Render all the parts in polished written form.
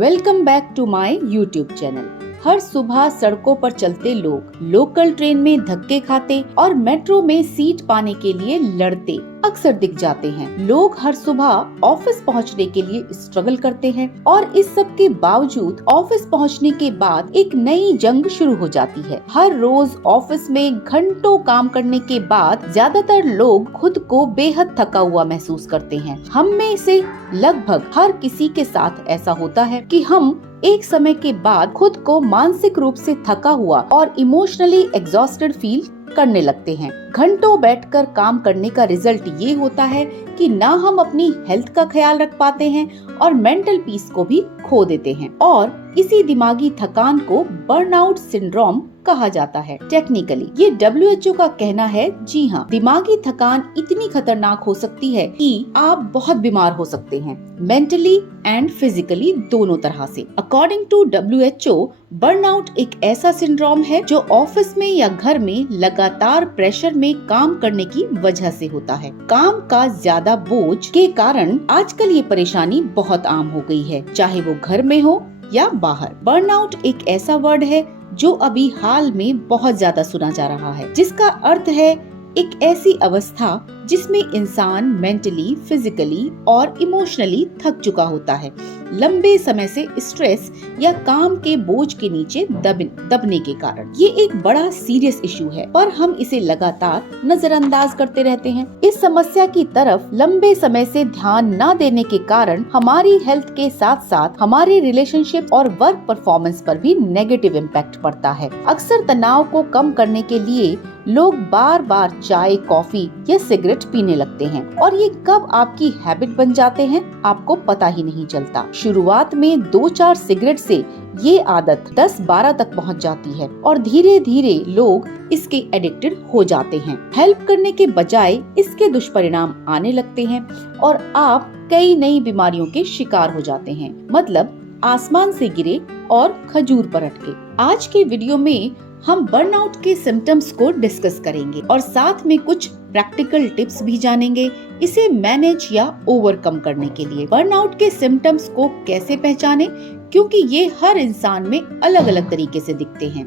Welcome back to my YouTube channel. हर सुबह सड़कों पर चलते लोग लोकल ट्रेन में धक्के खाते और मेट्रो में सीट पाने के लिए लड़ते अक्सर दिख जाते हैं। लोग हर सुबह ऑफिस पहुंचने के लिए स्ट्रगल करते हैं और इस सब के बावजूद ऑफिस पहुंचने के बाद एक नई जंग शुरू हो जाती है। हर रोज ऑफिस में घंटों काम करने के बाद ज्यादातर लोग खुद को बेहद थका हुआ महसूस करते हैं। हम में से लगभग हर किसी के साथ ऐसा होता है कि हम एक समय के बाद खुद को मानसिक रूप से थका हुआ और इमोशनली एग्जॉस्टेड फील करने लगते हैं। घंटों बैठकर काम करने का रिजल्ट ये होता है कि ना हम अपनी हेल्थ का ख्याल रख पाते हैं और मेंटल पीस को भी खो देते हैं और इसी दिमागी थकान को बर्नआउट सिंड्रोम कहा जाता है। टेक्निकली ये WHO का कहना है। जी हाँ, दिमागी थकान इतनी खतरनाक हो सकती है कि आप बहुत बीमार हो सकते हैं, मेंटली एंड फिजिकली दोनों तरह से। अकॉर्डिंग टू WHO, बर्नआउट एक ऐसा सिंड्रोम है जो ऑफिस में या घर में लगातार प्रेशर में काम करने की वजह से होता है। काम का ज्यादा बोझ के कारण आजकल ये परेशानी बहुत आम हो गई है, चाहे वो घर में हो या बाहर। बर्नआउट एक ऐसा वर्ड है जो अभी हाल में बहुत ज्यादा सुना जा रहा है, जिसका अर्थ है एक ऐसी अवस्था जिसमें इंसान मेंटली, फिजिकली और इमोशनली थक चुका होता है, लंबे समय से स्ट्रेस या काम के बोझ के नीचे दबने के कारण। ये एक बड़ा सीरियस इशू है, पर हम इसे लगातार नजरअंदाज करते रहते हैं। इस समस्या की तरफ लंबे समय से ध्यान न देने के कारण हमारी हेल्थ के साथ साथ हमारे रिलेशनशिप और वर्क परफॉर्मेंस पर भी नेगेटिव इम्पैक्ट पड़ता है। अक्सर तनाव को कम करने के लिए लोग बार बार चाय, कॉफी या सिगरेट पीने लगते हैं और ये कब आपकी हैबिट बन जाते हैं आपको पता ही नहीं चलता। शुरुआत में 2-4 सिगरेट से ये आदत 10-12 तक पहुंच जाती है और धीरे धीरे लोग इसके एडिक्टेड हो जाते हैं। हेल्प करने के बजाय इसके दुष्परिणाम आने लगते हैं और आप कई नई बीमारियों के शिकार हो जाते हैं, मतलब आसमान से गिरे और खजूर पर अटके। आज के वीडियो में हम बर्नआउट के सिम्टम्स को डिस्कस करेंगे और साथ में कुछ प्रैक्टिकल टिप्स भी जानेंगे इसे मैनेज या ओवरकम करने के लिए। बर्नआउट के सिम्टम्स को कैसे पहचाने, क्योंकि ये हर इंसान में अलग अलग तरीके से दिखते हैं,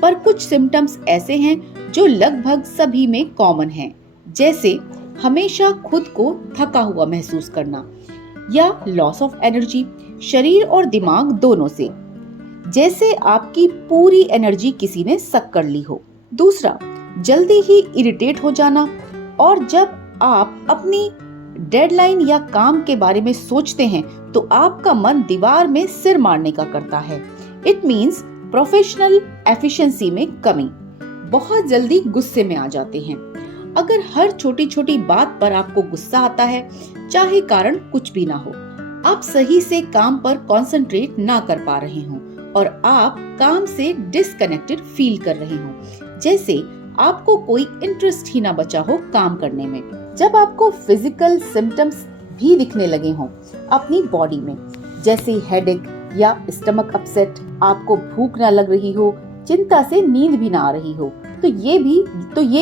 पर कुछ सिम्टम्स ऐसे हैं जो लगभग सभी में कॉमन हैं, जैसे हमेशा खुद को थका हुआ महसूस करना या लॉस ऑफ एनर्जी, शरीर और दिमाग दोनों से, जैसे आपकी पूरी एनर्जी किसी ने सक कर ली हो। दूसरा, जल्दी ही इरिटेट हो जाना, और जब आप अपनी डेडलाइन या काम के बारे में सोचते हैं तो आपका मन दीवार में सिर मारने का करता है। इट मीन्स प्रोफेशनल एफिशिएंसी में कमी। बहुत जल्दी गुस्से में आ जाते हैं। अगर हर छोटी छोटी बात पर आपको गुस्सा आता है, चाहे कारण कुछ भी ना हो, आप सही से काम पर कंसंट्रेट ना कर पा रहे हो और आप काम से डिस्कनेक्टेड फील कर रहे हो, जैसे आपको कोई इंटरेस्ट ही ना बचा हो काम करने में। जब आपको फिजिकल सिम्टम्स भी दिखने लगे हों अपनी बॉडी में, जैसे हेडेक या स्टमक अपसेट, आपको भूख ना लग रही हो, चिंता से नींद भी ना आ रही हो, तो ये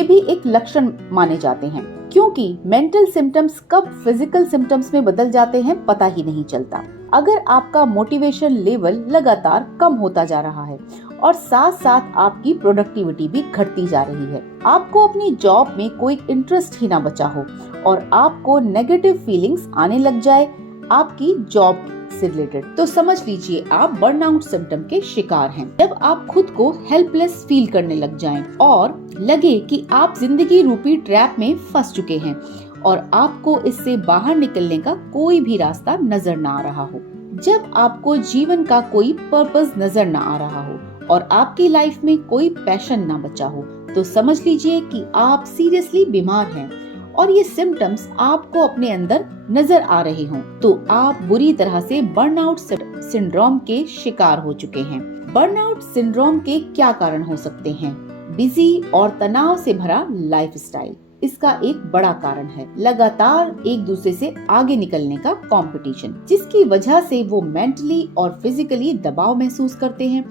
भी एक लक्षण माने जाते हैं, क्योंकि मेंटल सिम्टम्स कब फिजिकल सिम्टम्स में बदल जाते हैं पता ही नहीं चलता। अगर आपका मोटिवेशन लेवल लगातार कम होता जा रहा है और साथ साथ आपकी प्रोडक्टिविटी भी घटती जा रही है, आपको अपनी जॉब में कोई इंटरेस्ट ही ना बचा हो और आपको नेगेटिव फीलिंग्स आने लग जाए आपकी जॉब से रिलेटेड, तो समझ लीजिए आप बर्नआउट सिम्टम के शिकार हैं। जब आप खुद को हेल्पलेस फील करने लग जाएं और लगे कि आप जिंदगी रूपी ट्रैप में फंस चुके हैं और आपको इससे बाहर निकलने का कोई भी रास्ता नजर ना आ रहा हो, जब आपको जीवन का कोई पर्पस नजर ना आ रहा हो और आपकी लाइफ में कोई पैशन ना बचा हो, तो समझ लीजिए कि आप सीरियसली बीमार हैं और ये सिम्टम्स आपको अपने अंदर नजर आ रहे हों, तो आप बुरी तरह से बर्नआउट सिंड्रोम के शिकार हो चुके हैं। बर्नआउट सिंड्रोम के क्या कारण हो सकते हैं? बिजी और तनाव से भरा लाइफस्टाइल इसका एक बड़ा कारण है। लगातार एक दूसरे से आगे निकलने का कंपटीशन, जिसकी वजह से वो मेंटली और फिजिकली दबाव महसूस करते हैं।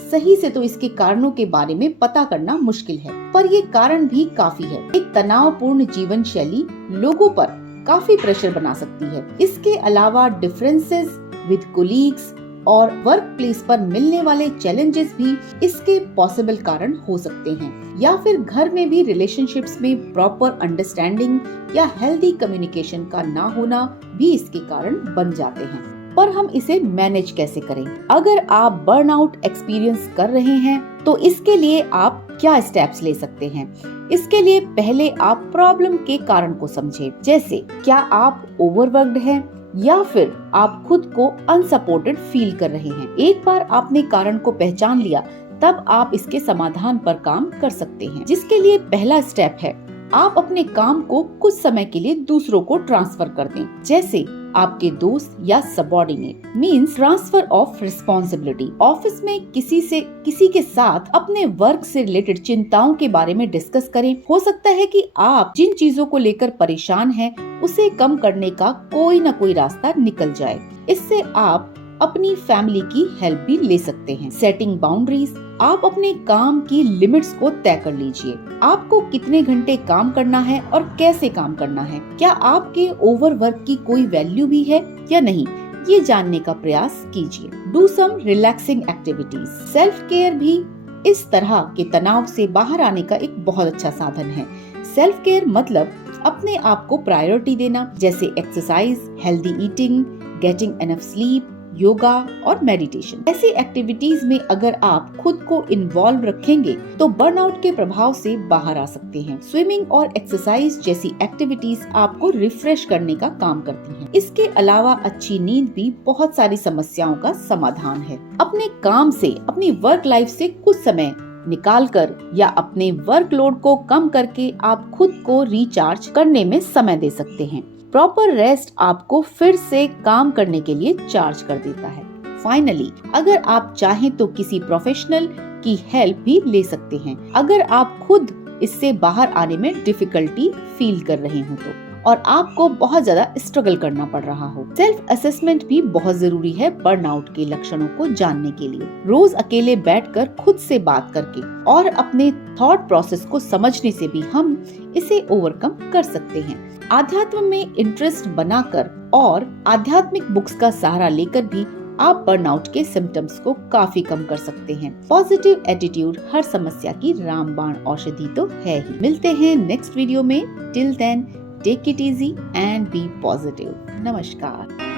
सही से तो इसके कारणों के बारे में पता करना मुश्किल है, पर ये कारण भी काफी है। एक तनावपूर्ण जीवन शैली लोगों पर काफी प्रेशर बना सकती है। इसके अलावा डिफरेंसेस विद कोलीग्स, और वर्क प्लेस पर मिलने वाले चैलेंजेस भी इसके पॉसिबल कारण हो सकते हैं, या फिर घर में भी रिलेशनशिप्स में प्रॉपर अंडरस्टैंडिंग या हेल्दी कम्युनिकेशन का ना होना भी इसके कारण बन जाते हैं। पर हम इसे मैनेज कैसे करें? अगर आप बर्नआउट एक्सपीरियंस कर रहे हैं तो इसके लिए आप क्या स्टेप्स ले सकते हैं? इसके लिए पहले आप प्रॉब्लम के कारण को समझें, जैसे क्या आप ओवरवर्क्ड हैं या फिर आप खुद को अनसपोर्टेड फील कर रहे हैं। एक बार आपने कारण को पहचान लिया तब आप इसके समाधान पर काम कर सकते हैं, जिसके लिए पहला स्टेप है आप अपने काम को कुछ समय के लिए दूसरों को ट्रांसफर कर दें, जैसे आपके दोस्त या subordinate. Means transfer of responsibility. Office में किसी के साथ अपने वर्क से रिलेटेड चिंताओं के बारे में डिस्कस करें। हो सकता है कि आप जिन चीजों को लेकर परेशान हैं, उसे कम करने का कोई न कोई रास्ता निकल जाए। इससे आप अपनी फैमिली की हेल्प भी ले सकते हैं। Setting boundaries. आप अपने काम की लिमिट्स को तय कर लीजिए। आपको कितने घंटे काम करना है और कैसे काम करना है। क्या आपके ओवरवर्क की कोई वैल्यू भी है या नहीं, ये जानने का प्रयास कीजिए। Do some relaxing activities. Self care भी इस तरह के तनाव से बाहर आने का एक बहुत अच्छा साधन है। सेल्फ केयर मतलब अपने आप को प्रायोरिटी देना, जैसे exercise, healthy eating, getting enough sleep, yoga और मेडिटेशन। ऐसी एक्टिविटीज में अगर आप खुद को इन्वॉल्व रखेंगे तो बर्नआउट के प्रभाव से बाहर आ सकते हैं। स्विमिंग और एक्सरसाइज जैसी एक्टिविटीज आपको रिफ्रेश करने का काम करती हैं। इसके अलावा अच्छी नींद भी बहुत सारी समस्याओं का समाधान है। अपने काम से, अपनी वर्क लाइफ से कुछ समय निकालकर या अपने वर्कलोड को कम करके आप खुद को रिचार्ज करने में समय दे सकते हैं। प्रॉपर रेस्ट आपको फिर से काम करने के लिए चार्ज कर देता है। फाइनली, अगर आप चाहें तो किसी प्रोफेशनल की हेल्प भी ले सकते हैं, अगर आप खुद इससे बाहर आने में डिफिकल्टी फील कर रहे हो तो, और आपको बहुत ज्यादा स्ट्रगल करना पड़ रहा हो। सेल्फ असेसमेंट भी बहुत जरूरी है बर्नआउट के लक्षणों को जानने के लिए। रोज अकेले बैठकर खुद से बात करके और अपने थॉट प्रोसेस को समझने से भी हम इसे ओवरकम कर सकते हैं। आध्यात्म में इंटरेस्ट बनाकर और आध्यात्मिक बुक्स का सहारा लेकर भी आप बर्नआउट के सिम्टम्स को काफी कम कर सकते हैं। पॉजिटिव एटीट्यूड हर समस्या की रामबाण औषधि तो है ही। मिलते हैं नेक्स्ट वीडियो में। Till then, take it easy and be positive. नमस्कार।